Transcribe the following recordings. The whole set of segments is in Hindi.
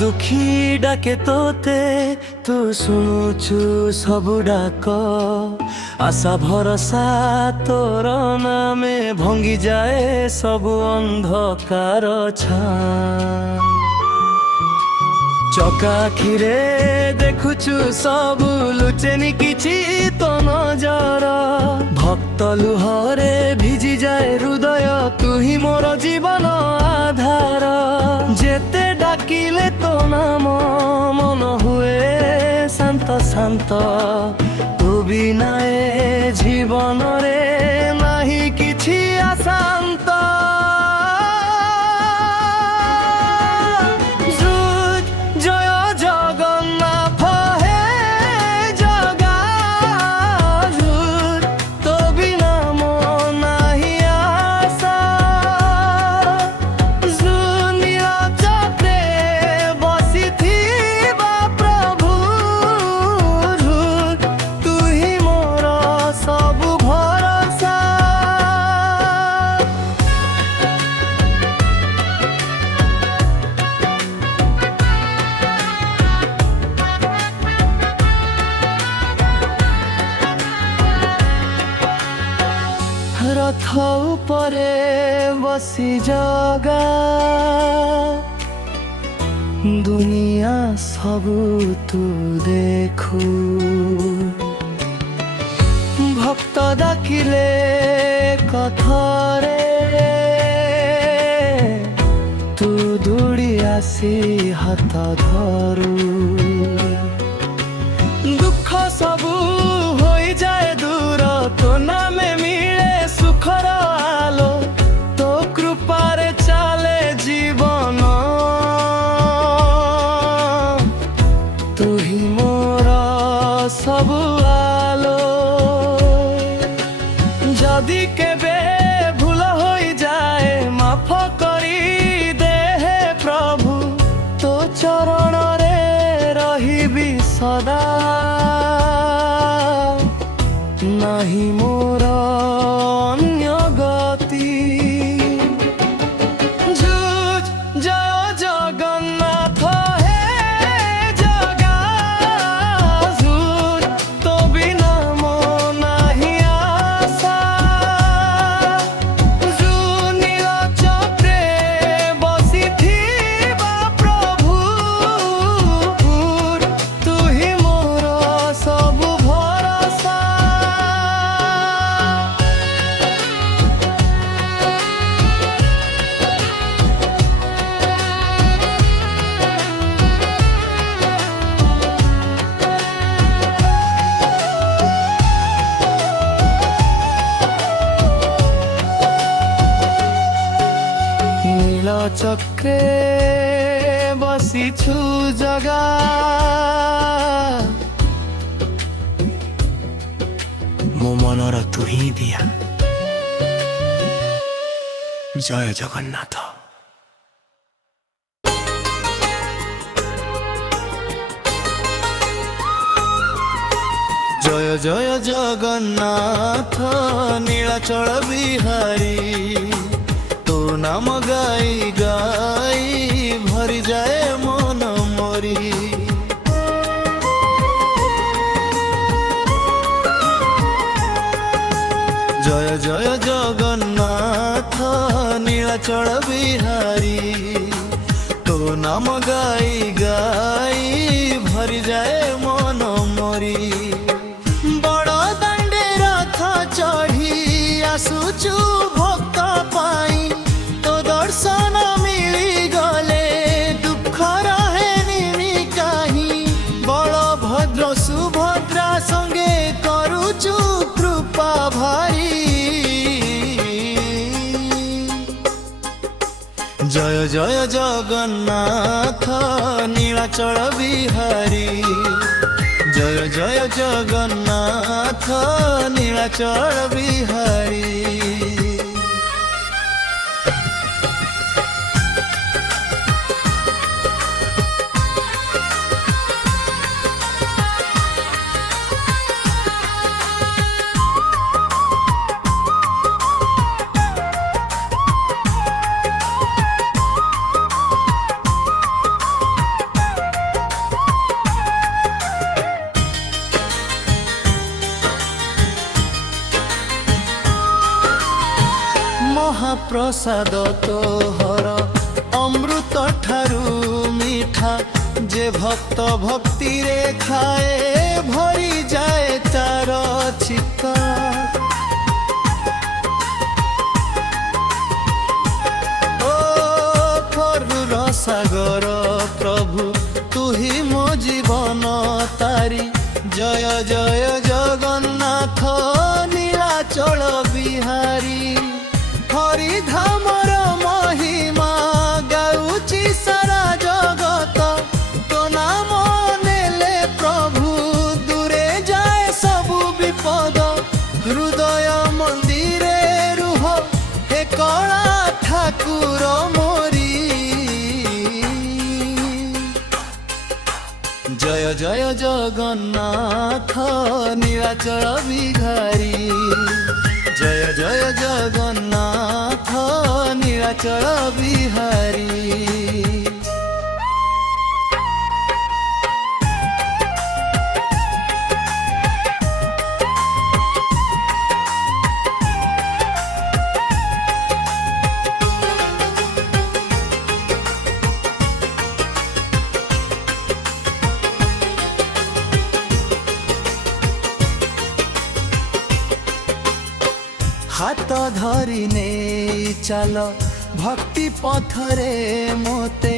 दुखी डाके तोते तू शुणुचु सबु डाक आशा भरसा तोर नामे भंगी जाए सबु अंधकार छां चकाखिरे देखुचु सबु लुचेनी किछि तो नजर भक्त लुहरे भिजी जाए हृदय तू ही मोर जीवन आधार जेते डाकिले तो नाम मन हुए शांत शांत तू बिना ए जीवन रे नाही किछि अशांत रथ उपरे बसी जगा दुनिया सबु तू देखु भक्त डाकिले कथरे तू दूड़ी आसी हाथ धरू दुख सबु हो जाए दूर तो नामे सुखर आलो तो कृपारे चाले जीवन तू ही मोर सबु आलो जदि केबे भूल हो जाए माफ करी दे हे प्रभु तो चरण रे रहिबी सदा नाही मोर चक्रे बसी छु जगा मो मनर तू ही दिया जय जगन्नाथ जय जय जगन्नाथ नीलाचल बिहारी तो नाम गाई गाई भरी जाए मन मोरी जय जय जगन्नाथ नीलाचल बिहारी तो नाम गाई गाई भरी जाए मन मोरी बड़ दांडे रथ चढ़ी आसुचु भक्त पाई दर्शन मिली गले दुख रहे निमी कहीं बलभद्र सुभद्रा संगे करुचु कृपा भारी जय जय जगन्नाथ नीलाचल बिहारी जय जय जगन्नाथ नीलाचल बिहारी प्रसाद तोहर अमृत ठारू मीठा जे भक्त भक्ति रे खाए भरी जाए तार चित्त ओ करुर सागर प्रभु तू ही मो जीवन तारी जय जय जगन्नाथ नीलाचल बिहारी हरि धामर महिमा गाउची सारा जगत तो नाम नेले प्रभु दूरे जाए सबु विपद हृदय मंदिरे रुह हे कला ठाकुर मोरी जय जय जगन्नाथ नीलाचल बिहारी जय जय जगन्नाथ नीलाचल बिहारी हाथ धरी ने चल भक्ति पथरे मोते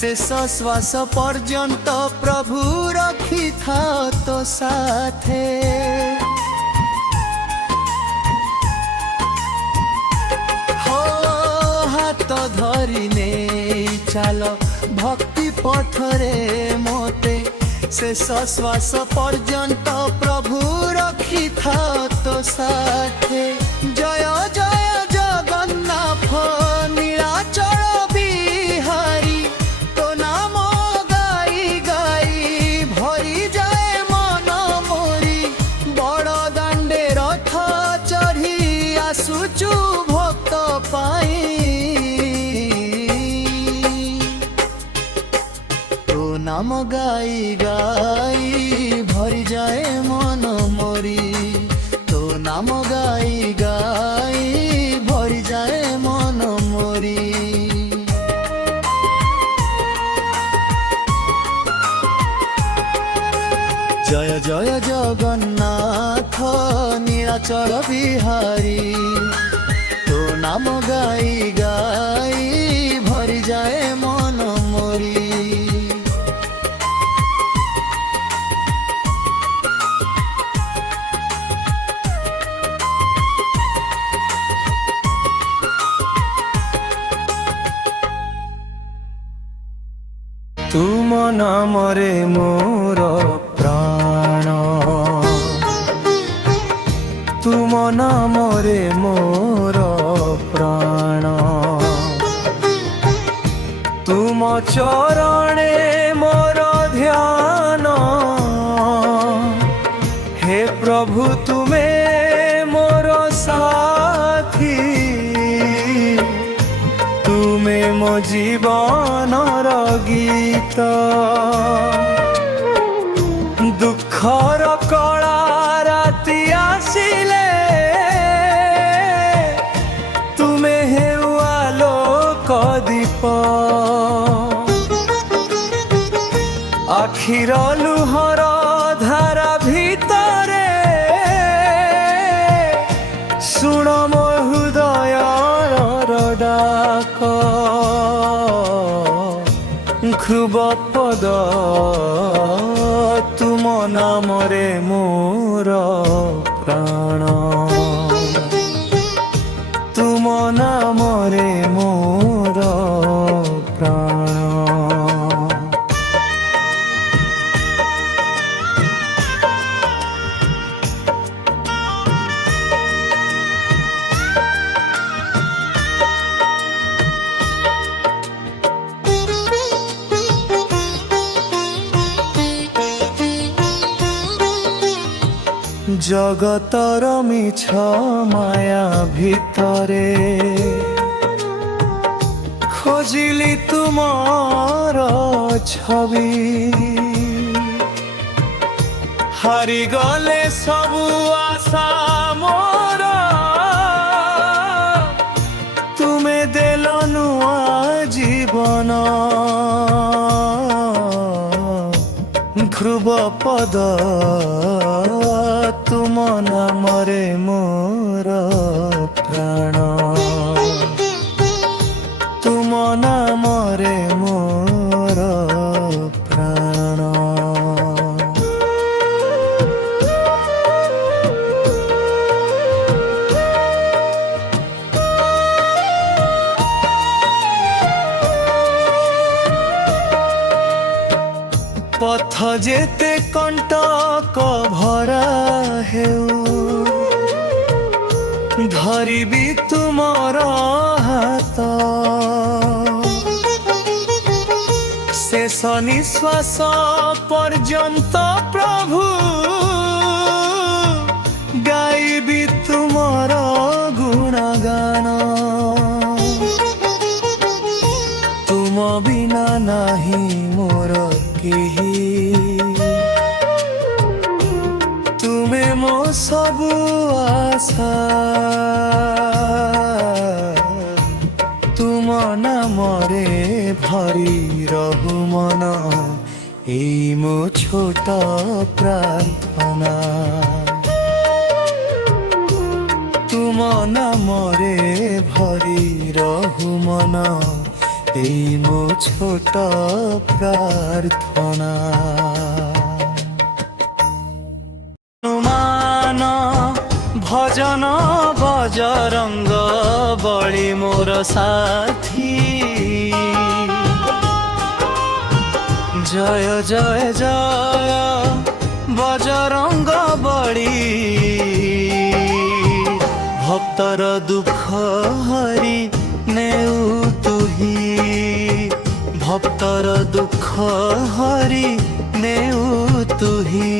शेष श्वास पर्यंत प्रभु रखी था तो साथे हो हाथ धरी ने चल भक्ति पथरे मोते शेष श्वास पर्यंत प्रभु रखी था तो साथे जय जय जगन्नाथ नीलाचल बिहारी तो नाम गाई गाई भरी जाए मन मोरी बड़ दांडे रथ चढ़ी आसुचु भक्त पाई तो नाम गाई गाई भरी जाए मन मोरी तो नाम गाई गाई भरी जाए मन मोरी जय जय जगन्नाथ नीलाचल बिहारी तो नाम गाई गाई भरी जाए मन मोरी तुम नामरे मोर प्राण तुम नामरे मोर प्राण तुम चरणे मोर ध्यान हे प्रभु तुमे मोर साथी तुमे मो जीवनर गीत दुखर कला राति आसिले तुमे हेउआ लोक दीप आखिर लुहर धारा भितरे शुण मो हृदयर डाक ध्रुव पद तुम नामरे मोर प्राण तुम नामरे मोर प्राण जगतर मिछ माया भितरे खोजिली तुमार छवि हारी गले सबु आशा मोर तुमे ଜୀବନ ଧ୍ରୁବ ପଦ ତୁମ ନାମରେ ମୋର ପ୍ରାଣ, ତୁମ ନାମରେ ମୋର ପ୍ରାଣ। পথ যেতে কণ্টক ভরা হেউ, ধরিবি তুমর হাত, শেষ নিঃশ্বাস পর্যন্ত প্রভু গাইবি তুমর গুণগান। তুম বিনা নাহি মোর কেহি, তুমে মো সবু আশা, তুম নামরে ভরি রহু মন, এই মো ছোট প্রার্থনা। তুম নামরে ভরি রহু মন, এই মো ছোট প্রার্থনা। হনুমান ভজন বজরঙ্গ বলি মোর সাথী, জয় জয় জয় বজরঙ্গ বলি, ভক্তর দুঃখ হরি নেউ তুহি, ভক্তর দুঃখ হরি নেউ তুহি।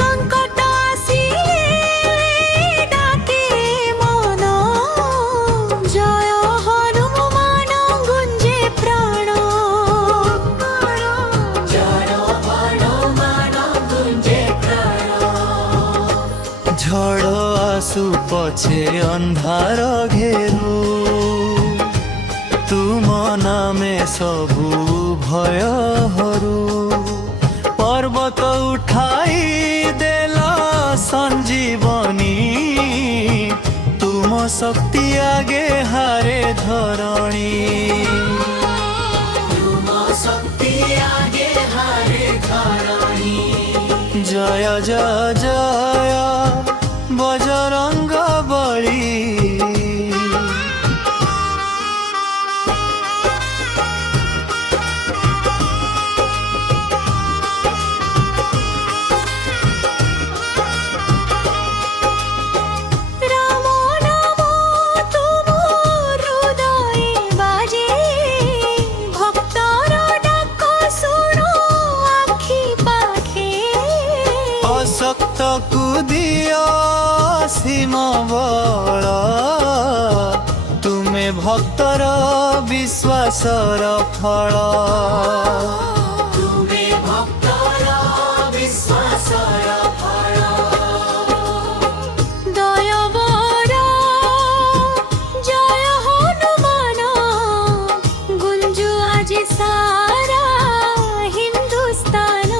সংকট আসিলে ডাকে মন, জয় হনুমান গুঞ্জে প্রাণ, জয় হনুমান গুঞ্জে প্রাণ। ঝড় আসু পছে ଅନ୍ଧାର ঘেরু, তুম নামে সবু ভয় হরু। পর্বত উঠাই দেল সঞ্জীবনী, তুম শক্তি আগে হারে ধরণী, তুম শক্তি আগে হারে ধরণী। জয় জয় জয় বজরঙ্গ বলি। রাম নাম তুম হৃদয়ে বাজে, ভক্তর ডাক শুনো আখি পাখে। অশক্তকু দিও সীম বল, তুমে ভক্তর বিশ্বাসর ফল। তুমে ভক্তর বিশ্বাসর ফল। দয়াবর জয় হনুমান গুঞ্জু আজি সারা হিন্দুস্তান।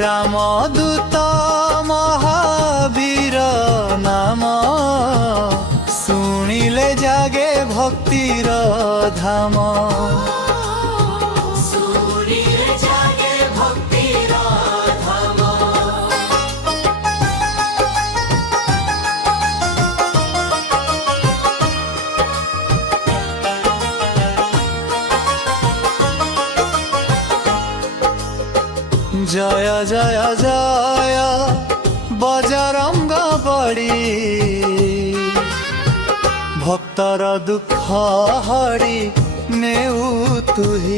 রামদূত মহাবীর নাম, শুনিলে জাগে ভক্তির ধাম। শুনিলে জাগে ভক্তির ধাম। জয় জয় জয় বজরঙ্গ বলি, ভক্তর দুঃখ হরি নেউ তুহি।